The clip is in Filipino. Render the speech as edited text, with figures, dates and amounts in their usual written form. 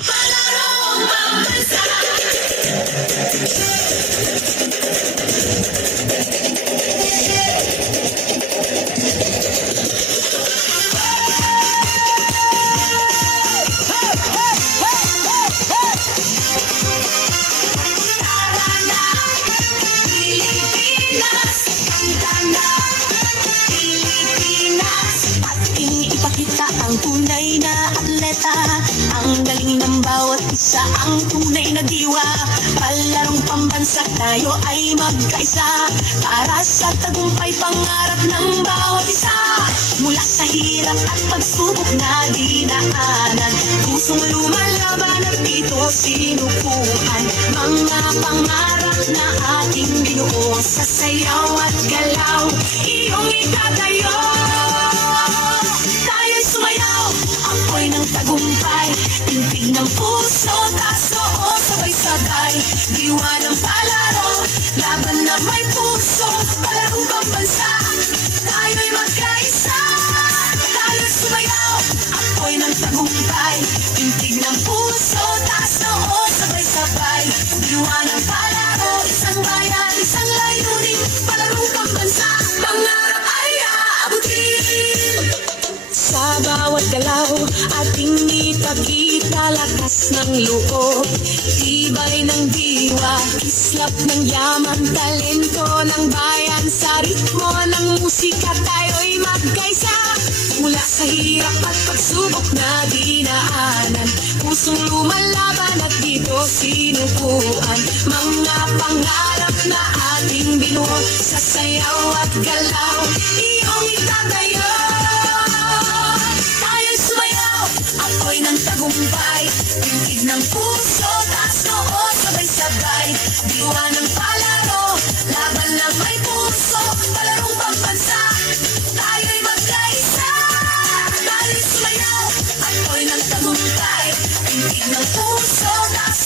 Palarong pambansa. Ang tunay na atleta, ang galing ng bawat isa, ang tunay na diwa. Palarong pambansa, tayo ay magkaisa para sa tagumpay pangarap ng bawat isa. Mula sa hirap at pagsubok na dinaanan, pusong lumalaban at dito sinukuhan. Mga pangarap na ating binuo sa sayaw at galaw, iyong itatayo. Ako'y ng tagumpay, tintig ng puso, taas noo, sabay-sabay. Diwa ng palaro, laban na may puso, palarong pambansa. Tayo'y magkaisa, tayo'y sumayaw. Ako'y ng tagumpay, tintig ng puso, taas noo, sabay-sabay. Diwa ng palaro, isang bayan, isang layunin, palarong pambansa. Pangarap ay aabutin. Sa bawat galaw, ating ipakita lakas ng loob, tibay ng diwa, kislap ng yaman, talento ng bayan. Sa ritmo ng musika, tayo'y magkaisa. Mula sa hirap at pagsubok na dinaanan, pusong lumalaban at dito sinukuan. Mga pangarap na ating binuo sa sayaw at galaw, iyong itatayo. Ako'y ng tagumpay, tintig ng puso, taas noo, sabay-sabay. Diwa ng palaro, laban na may puso, palarong pambansa. Tayo'y magkaisa, tayo'y sumayaw. Ako'y ng tagumpay, tintig ng puso, taas